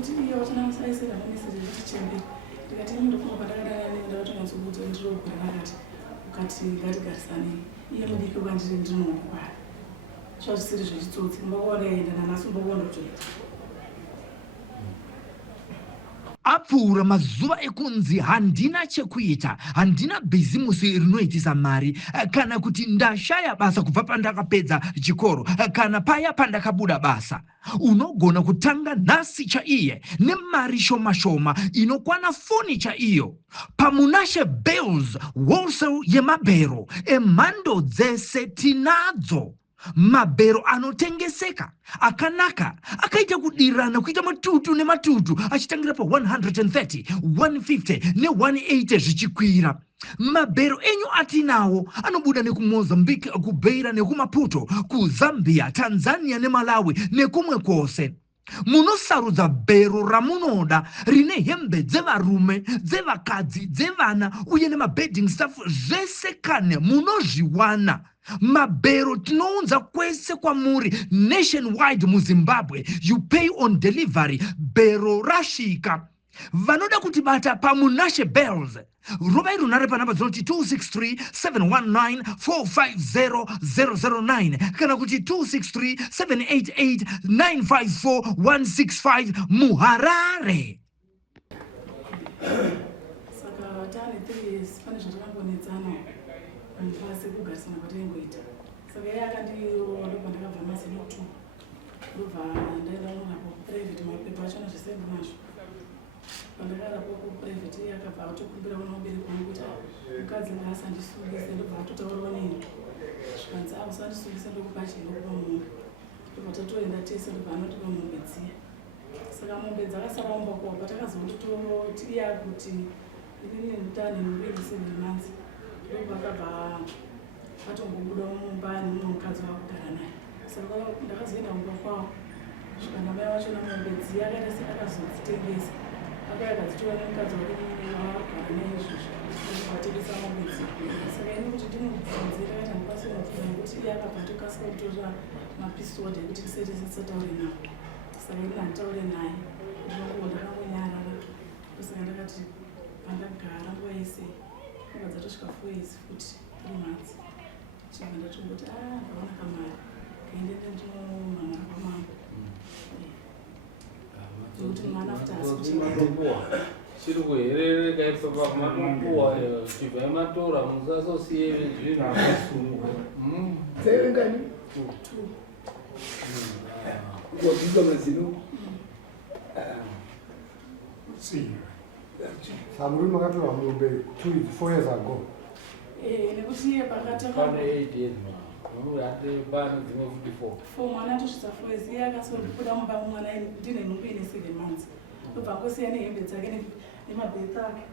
Kuti iyo wachana saisera message kuti chembe. Ndikati ndo kuma ndakadana nenda kuti nzobudza ndiro kurakati. Ukati ngatigarisane. Iye mudiki kwandiri ndinokupa. Zvazvisiri zvechitsotsi mbokona enda naso mbokona kutoita. Apfuura mazuva ekunzi handina chekuita, handina bhizimusi rinoitisa mari, kana kuti ndashaya basa kubva pandakapedza chikoro, kana paya pandakabuda basa. Unogona kutanga nhasi chaiye nemari shoma shoma inokwana foni chaiyo. Pamunashe Bells wholesale yemabhero emhando dzese tinadzo. Mabhero anotengeseka akanaka akaita kudirana kuita matutu nematutu achitangira pa 130, 150 ne180 zvichikwira. Mabhero enyu atinawo anobuda nekumozambique, kubeira nekumaputo, kuzambia, Tanzania neMalawi nekumwe kwose. Munosarudza bhero ramunoda rine hembe dzevarume, dzevakadzi, dzevana uye nemabedding stuff zvese kane munozviwana. Mabhero tinounza kwese kwamuri nationwide muZimbabwe. You pay on delivery. Bhero rashika. Vanoda kutibata pamunashe Bells. Rubai runare panamba dzinoti 263-719-450-009 kana kuti 263-788-954-165 muHarare. Saka tane 3 years pane zvatakambonetsana pasi kugarisana kwatingoita. Saka iye akandirowa ndopandakabva mazino 2 ndobva ndaenda napo kuprivate mapepa achona zvese ndinazvo. Pandakarapo kuprivate iye akabva atokumbira kuna mubereki wangu kuti mukadzi ngaasandisungise, ndobva atotaurawo neni zvikanzi usandisungise ndokupa chino kupa munhu. Ndobva tatoenda tese ndobva anotipa mombe dziya. Saka mombe dzakasara umbakwa patakazoti iye akuti inini nditane nomubiri 7 months. Ndobva akabva atombobuda mumba nemumwe mukadzi wakugara naye. Saka ndakazoenda kumba kwawo zvikana mai vacho namombe dziya akaita seakazodzitengesa. Akadzitoa nemukadzi wake wakugara naye izvozvo atengesa mombe dziya. Saka ini kuti ndinomufunzira kuti handikwanisi kumupfuura nekuti iye akabva atokasika kutora mapisword ekuti tisataure nawo. Saka ini handitaure naye ndinongo ndakangonyarara. Saka ndakati pandagara nguva yese nguva dzatosvika 4 years futi 3 months chibva ndatongoti ndaona kamari kaendende ndinomamara kwamambo nekuti mwana futi asi chiri kuherereka ipapo matopuwa chibva matora musasosiye zvinhu dzevengani 2 wabvisa mazino Samuri makatora mombe 4 years ago. Nekuti iye pakataka 8 years ate bani dzimwe 4 mwana atosvitsa 4 years. Iye akasondibuda mumba mwana ndine nhumbi ine 7 months. Ndobva angosiya nehembe dzake nemabheta ake.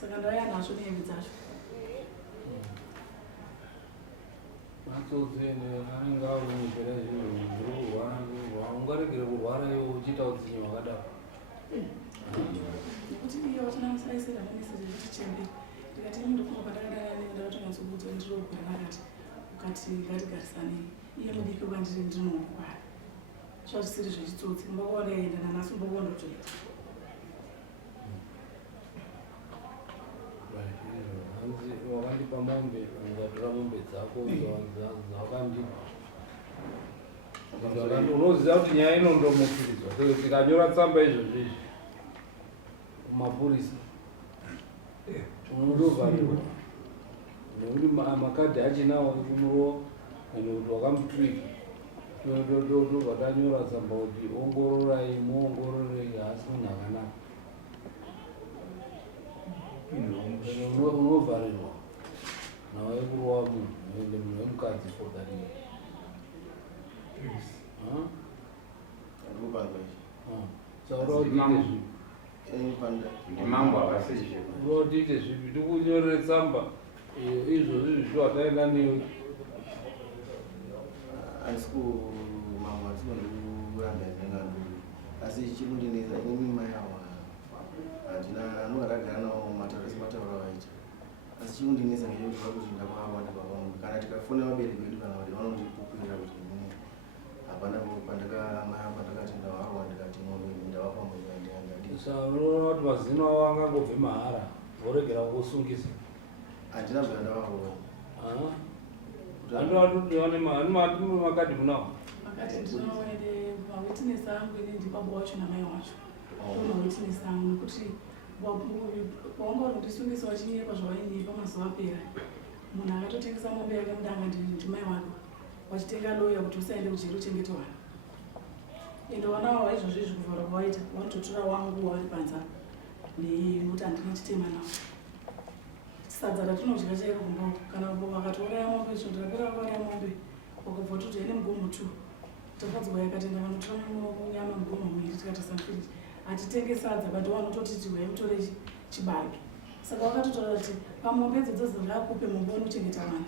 Saka ndauya nazvo nehembe dzacho. matsodzene anenge arunyikira zvinhu ungaregere kurwara iwo uchiita udzinyi wakadaro. Nekuti iyo wachana saisera message kuti chembe. Ndikati ndokuma pandakadana nenda kuti nzobudza ndiro kurakati. Ukati ngatigarisane. Iye mudiki kwandiri ndinokupa. Zvazvisiri zvechitsotsi mbokona enda naso mbokona kutoita. Wakandipa mombe ungatora mombe dzako dzawakandipa. Unoziva kuti nyaya inondomukwiridzwa sekuti tikanyora tsamba izvozvi kumapurisa unondovharirwa nekuti makadhi achinawo kumurowa ende kuti wakamutwika tobva tanyora tsamba kuti ongororai muongororei haasi munhu akanaka unovharirwa nawaikurova munhu ende munhu wemukadzi for that year. Unotiite zvipi tikunyorere tsamba izvozvi zvisvo wataenda newe asi chirundineza inini mai awa handina anogara nawo mataura vaita asi chirundineza ngechekuva kuti ndakawanda pavanhu kana tikafona vabereki vedu kana kuti vanondipupurira kuti hapana pandakati ndawarwa ndikati ndavapa mwendaenda unoona kuti mazino avo angangobve mahara voregera kusungisa handina bvira ndavavo makadhi munawo makati ndinoende mawitness angu ini ndibaba wacho namai wacho mawitness angu nekuti paunga undisungisa wachinyepa zvavainyepa mazuva apera munhu akatotengesa mombe yake mudanga ndimai wake wachitenga loya kuti usaende kujeri uchengete wana ende wana wava izvozvo izvi kuvhara kwawaita wanototora wangu wavari panza nekuti handina chitema nawo sadza ratinodya chaiko kumba kana vakatouraya mombe izvo ndakapera vauraya mombe wakabva toti ine mugomo 2 takadzwa yakatenda vanotora nyama mugomo muviri tikati samfiriti hatitenge sadza but wanototi tiwe mutore chibage saka wakatotaura kuti pamombe idzodzo dzingakupe mombe unochengeta vana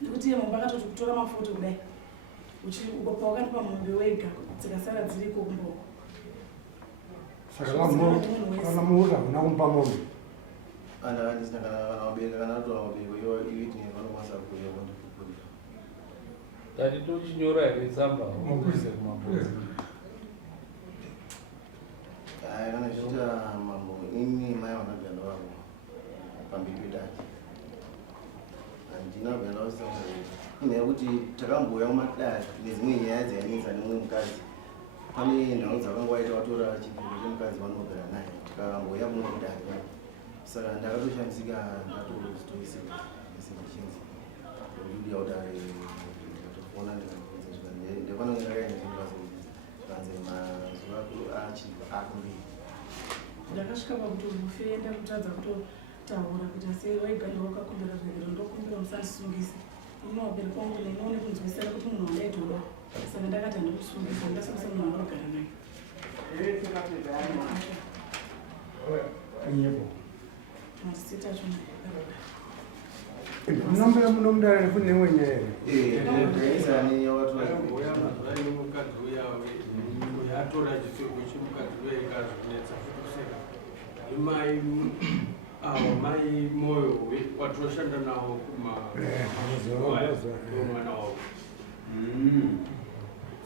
nekuti iye mombe akatoti kutora mafoto kudai pakati pamombe wega dzikasara dziriko kumboko saka kana muura una kumpa mombe andavandisina kana vabereka kana kuti vabereka ivo itine vanokwanisa kuuya kundipupurira tati tochinyora here tsamba mupise kumabhudzi haya kana zviita mambo ini mai vanoganda vavo pamberi pedaki handina kuganda vasanga inyaya yekuti takambouya mumadari nedzimwe nyaya dzainetsa nemumwe mukadzi pane nhau dzakanga waita vatora chipiro chemukadzi vanogara naye tikambouya mumwe mudari saka ndakatoshandisika ndatozitoisechinzi kudia udare ndatoona ndikatoona ndakaendekanze mazuva akumbiri ndakasvika pakuti ufenda kutadza kutotaura kuita sei waiganda wakakumbira zvegero ndokumbira musandisungisa ino wabereka wangu nenione kunzwisira kuti munhu wandaidhorwa saka ndakati handikusungisa ndasungisa munhu wandogara naye nyepo masita zvona munombera munomudara nekuti nemwenye here ndaisani mukadzi uya atora chitsiko chemukadzi uya ikazvinetsa futuseka imai avo mai moyo watoshanda nawo kumamwana wavo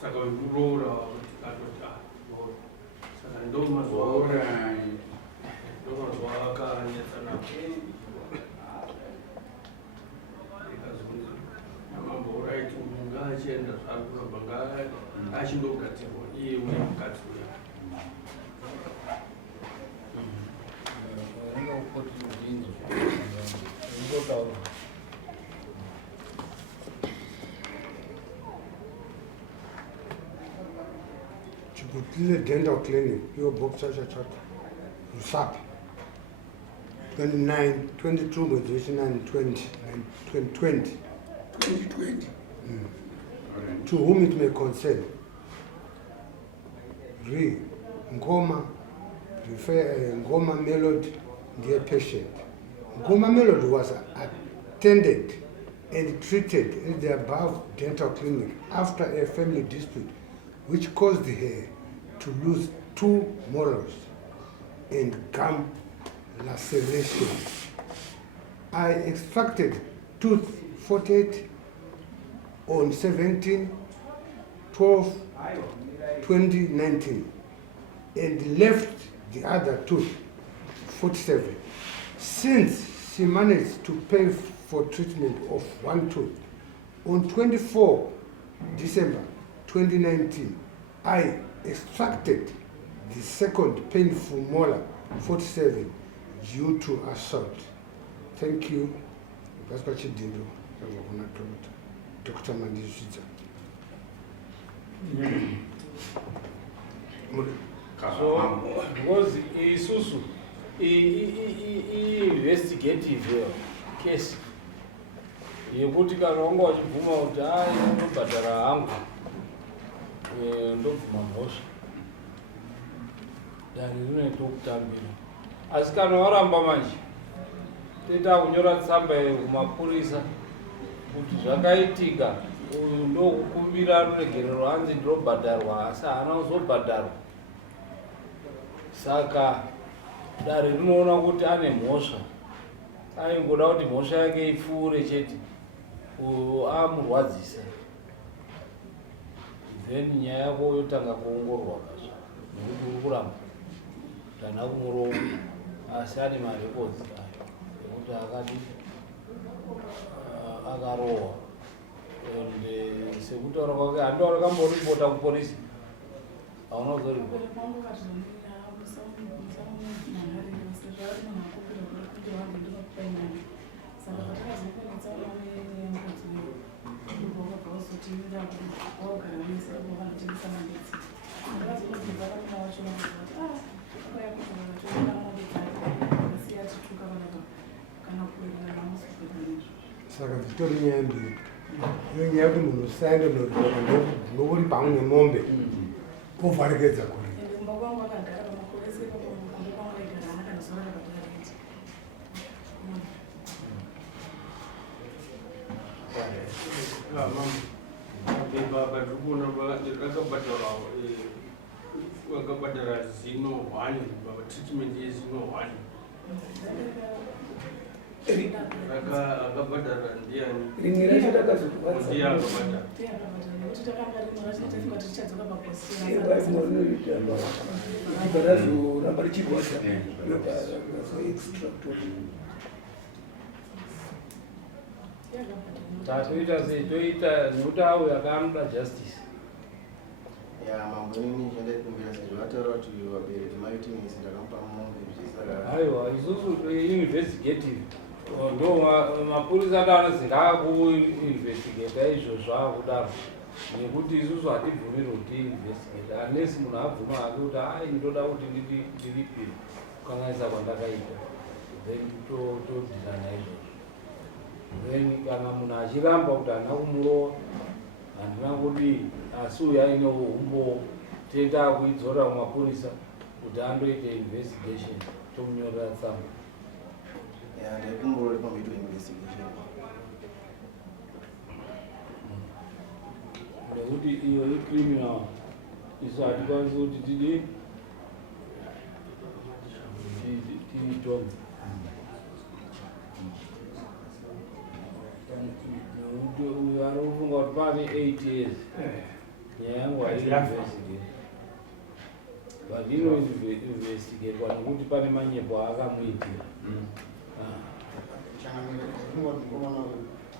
saka kuroora tikatoti saka ndomazuva akanetsa navo namambo raiti ngaachienda zvakuramba achindogadzirwa iye uye mukadzi uya chikutile dental clinic iyo box chacho chato rusapa 29 22 mwedzi wechinani 2020 to whom it may concern Ngoma Ngoma Melody, dear patient. Ngoma Melody was attended and treated at the above dental clinic after a family dispute which caused her to lose 2 molars and gum laceration. I extracted tooth 48 on 17/12/2019 and left the other tooth 47. Since she managed to pay for treatment of 1 tooth, on 24 December 2019, I extracted the second painful molar 47 due to assault. Thank you. That's what you did. Dr. Mandishita. So, because isusu investigative case yekuti kana wanga wachibvuma kuti ndobhadhara hangu ndobvuma mhosva dani rinoita kutambira, asi kana waramba manje toita kunyora tsamba kumapurisa kuti zvakaitika uyu ndokukumbira ruregerero hanzi ndinobhadharwa asi haana kuzobhadharwa. Saka dare rinoona kuti ane mhosva, aingoda kuti mhosva yake ipfuure chete, uyu amurwadzisa, then nyaya yako yotanga kuongororwa kazvo nekuti uri kuramba. ndana kumurowa asi ane marekodzi ayo ekuti akati akarowa ende sekutaura kwake handitaura kamboripota kupolisi hauna kuzoripota saka dzitori nyaya mbiri. Iyo nyaya kuti munhu usaende nokuri pamwe nemombe ovharekedza kuri. vakabhadhara zino 1 treatment yezino 1 akabhadhara ndiani akabhadhara tatoita sei toita nekuti auyo akamuda justice mambo inini chandikumbira sezvo vataura kuti vabereki maitimisi ndakamupa mombe zvisaka aiwa isusu investigative ndo mapurisa anozi ngaakuinvestigata izvozvo akudaro nekuti isusu hatibvumiri kuti investigate unless munhu abvuma hake kuti ai ndoda kuti ndiripire kukanganisa kwandakaita then todhira naizvozvo then kana munhu achiramba kuti handina kumurowa handina kudii asi uyo aine umbo toenda kuidzora kumapurisa kuti andoite investigation tomunyorera tsamba ndaikumbuura pamboitwa investigation nekuti iyo icriminal isu hatikwanisi kuti tidi tiitonga nekuti uyo ari kufunga kuti pane 8 years nyaya yangu haiinvestigate but inoinvestigatewa nekuti pane manyepo aakamuitira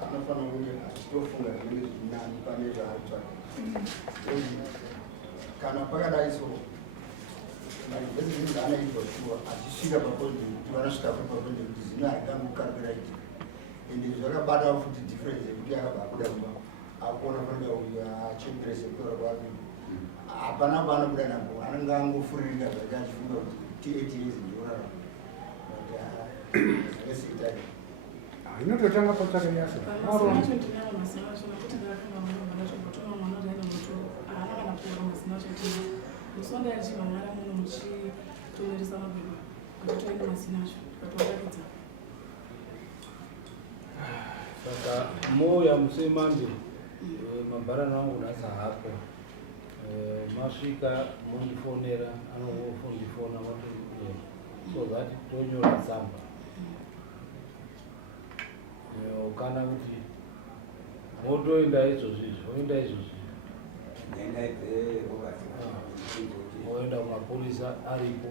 anofanira kunge achitofunga zvinenge zvinani pane zvaaritsvaka kana pakadai so maivhesiti anaitwa shuwa achisvika papoindi kuti vanosvika papoindi kuti zino harikamukarbiraiti ende zvakabata futi difference yekuti akababuda mba akuona panoda uyu achembere sektora kwake hapana paanobuda nambo anenge angofuririka zvake achifunga kuti 8 years ndiorara zvakesiitai Inototanga patsvaka yasa. saka moya musemande mabharana angu nhasi hapo masvika mundifonera anongofundifona so that tonyora tsamba kana kuti motoenda izvozvizvi oenda izvozvi oenda kumapurisa aripo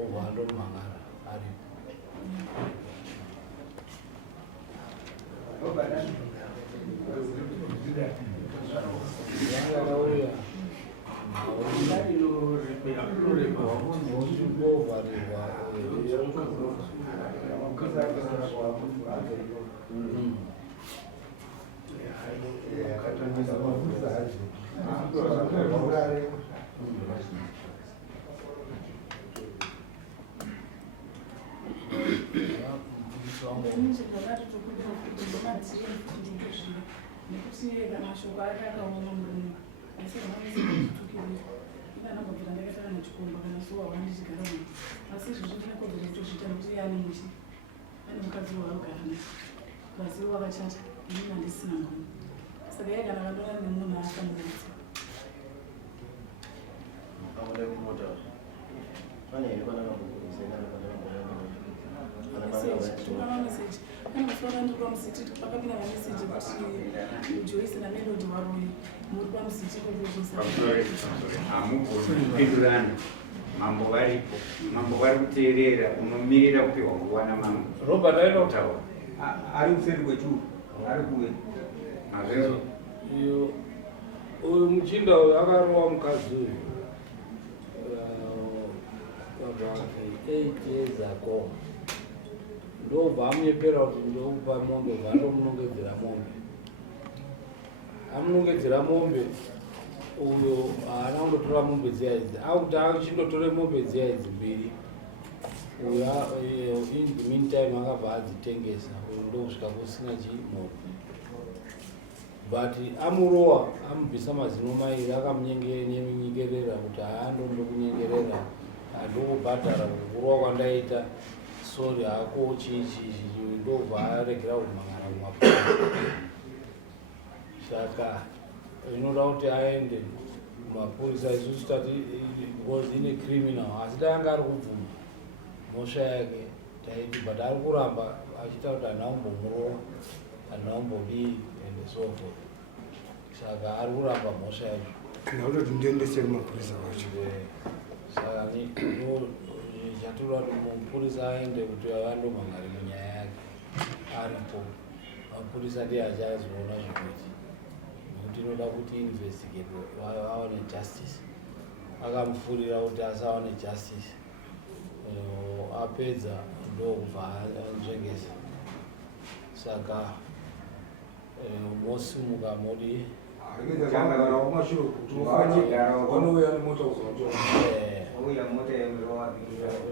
obva andomhangara aripo yangaauya osvimboovharirwa mambo varipo, mambo vari kuteerera, unomirira kupiwa nguva namambo. Robert ainotaura ari kuseri kwechuru, ari kuwe mazvenzo. Uyu muchinda uyu akarowa mukadzi uyu about 8 years ago. Ndobva amunyepera kuti ndokupa mombe, bva ndomunongedzera mombe. Amunongedzera mombe uyo haana kundotora mombe dziya idzi, akuti achindotore mombe dziya idzi mbiri. Uyo in the meantime akabva adzitengesa, uyo ndokusvika kusina chimombe. But amurowa, amubvisa mazino mairi, akamunyengerera kuti haandokunyengerera, handokubhadhara kurowa kwandaita, sorry hako chichi, ndobva aregera kumhangana kumapurisa. Saka inoda kuti aende kumapurisa, isusu tati because ine criminal, asi taanga ari kubvuma mhosva yake taiti, but ari kuramba achita kuti hanhaumbomurowa, hanhaumbodii and so forth. Saka ari kuramba mhosva yacho. Nautoti ndiendesere mapurisa wacho. Saka chatoda kuti mupurisa aende kuti vandomhangari munyaya yake aripo. Mapurisa ndiye achazoona zvekuiti, nekuti inoda kuti investigate vaone justice. Akamufurira kuti asawane justice, apedza ndokubva anzvengesa. Saka mosimuka modi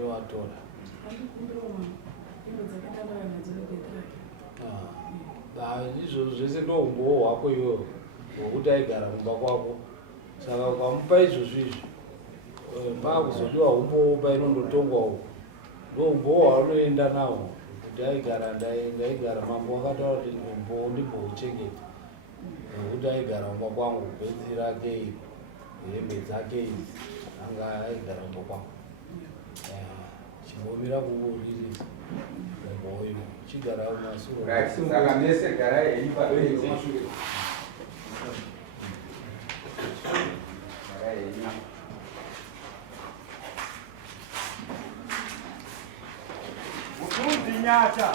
watora izvozvo zvese ndoumbowo hwako iwewo hwokuti aigara kumba kwako. Saka ukamupa izvozvo izvi mpaka kuzodiwa umbowo painondotongwa uko, ndoumbowo hwaunoenda nawo kuti aigara ndaigara. Mambo akataura kuti umbowo ndimbouchengeta, nekuti aigara kumba kwangu, bhenzi rake, hembe dzake idzi, anga aigara kumba kwangu. Chimbomira kukuririsa umbowo iwo chigara kumasuro. Saka mese garai henyu pabhenzi. Garai henyu. Utunzi nyata.